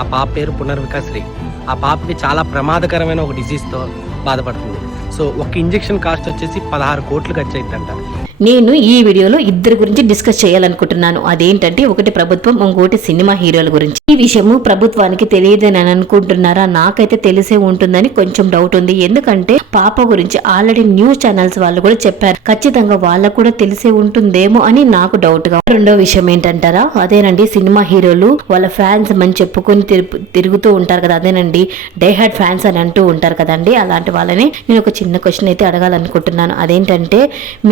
ఆ పాప పేరు పునర్వికాశ్రీ. ఆ పాపకి చాలా ప్రమాదకరమైన ఒక డిసీజ్తో బాధపడుతుంది. సో ఒక ఇంజెక్షన్ కాస్ట్ వచ్చేసి 16 కోట్లు ఖర్చు అయిద్దంట. నేను ఈ వీడియోలో ఇద్దరి గురించి డిస్కస్ చేయాలనుకుంటున్నాను. అదేంటంటే ఒకటి ప్రభుత్వం, ఇంకోటి సినిమా హీరోల గురించి. ఈ విషయము ప్రభుత్వానికి తెలియదని అనుకుంటున్నారా? నాకైతే తెలిసే ఉంటుందని కొంచెం డౌట్ ఉంది. ఎందుకంటే పాప గురించి ఆల్రెడీ న్యూస్ ఛానల్స్ వాళ్ళు కూడా చెప్పారు. ఖచ్చితంగా వాళ్ళకు కూడా తెలిసే ఉంటుందేమో అని నాకు డౌట్ గా. రెండో విషయం ఏంటంటారా? అదేనండి, సినిమా హీరోలు వాళ్ళ ఫ్యాన్స్ అని చెప్పుకొని తిరుగుతూ ఉంటారు కదా, అదేనండి డే హెడ్ ఫ్యాన్స్ అని అంటూ ఉంటారు కదండి. అలాంటి వాళ్ళని నేను ఒక చిన్న క్వశ్చన్ అయితే అడగాలనుకుంటున్నాను. అదేంటంటే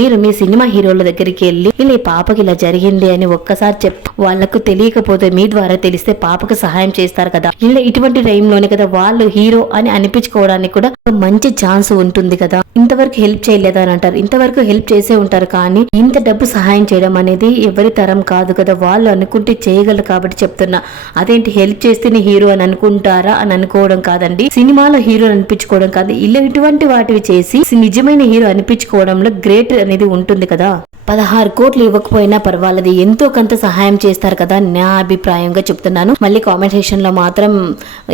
మీరు మీ సినిమా హీరోల దగ్గరికి వెళ్ళి ఇలా పాపకి ఇలా జరిగింది అని ఒక్కసారి వాళ్ళకు తెలియకపోతే మీ ద్వారా తెలిస్తే పాపకు సహాయం చేస్తారు కదా. ఇలా ఇటువంటి టైంలోనే కదా వాళ్ళు హీరో అని అనిపించుకోవడానికి కూడా మంచి ఛాన్స్ ఉంటుంది కదా. ఇంతవరకు హెల్ప్ చేయలేదా అని అంటారు. ఇంతవరకు హెల్ప్ చేసే ఉంటారు, కానీ ఇంత డబ్బు సహాయం చేయడం అనేది ఎవరి తరం కాదు కదా. వాళ్ళు అనుకుంటే చేయగలరు కాబట్టి చెప్తున్నా. అదేంటి హెల్ప్ చేస్తేనే హీరో అని అనుకుంటారా అని అనుకోవడం కాదండి. సినిమాలో హీరో అనిపించుకోవడం కాదు, ఇలా ఇటువంటి వాటివి చేసి నిజమైన హీరో అనిపించుకోవడంలో గ్రేట్ అనేది ఉంటుంది కదా. 16 కోట్లు ఇవ్వకపోయినా పర్వాలేదు, ఎంతో కొంత సహాయం చేస్తారు కదా, నా అభిప్రాయంగా చెప్తున్నాను. మళ్ళీ కామెంట్ సెక్షన్ లో మాత్రం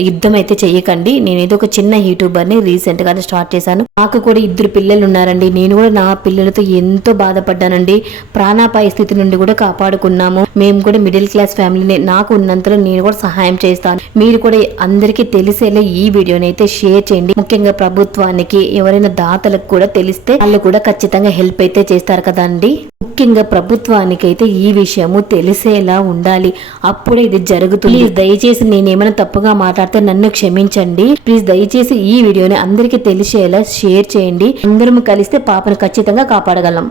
యుద్ధం అయితే చెయ్యకండి. నేను ఏదో ఒక చిన్న యూట్యూబర్ ని రీసెంట్ గానే స్టార్ట్ చేశాను. నాకు కూడా 2 పిల్లలు ఉన్నారండి. నేను కూడా నా పిల్లలతో ఎంతో బాధపడ్డానండి. ప్రాణాపాయ స్థితి నుండి కూడా కాపాడుకున్నాము. మేము కూడా మిడిల్ క్లాస్ ఫ్యామిలీనే. నాకు ఉన్నంతలో నేను కూడా సహాయం చేస్తాను. మీరు కూడా అందరికీ తెలిసేలా ఈ వీడియోని అయితే షేర్ చేయండి. ముఖ్యంగా ప్రభుత్వానికి, ఎవరైనా దాతలకు కూడా తెలిస్తే వాళ్ళు కూడా ఖచ్చితంగా హెల్ప్ అయితే చేస్తారు కదండి. ముఖ్యంగా ప్రభుత్వానికి అయితే ఈ విషయము తెలిసేలా ఉండాలి, అప్పుడే ఇది జరుగుతుంది. ప్లీజ్ దయచేసి నేనేమైనా తప్పుగా మాట్లాడితే నన్ను క్షమించండి. ప్లీజ్ దయచేసి ఈ వీడియోని అందరికీ తెలిసేలా షేర్ చేయండి. అందరం కలిస్తే పాపను ఖచ్చితంగా కాపాడగలం.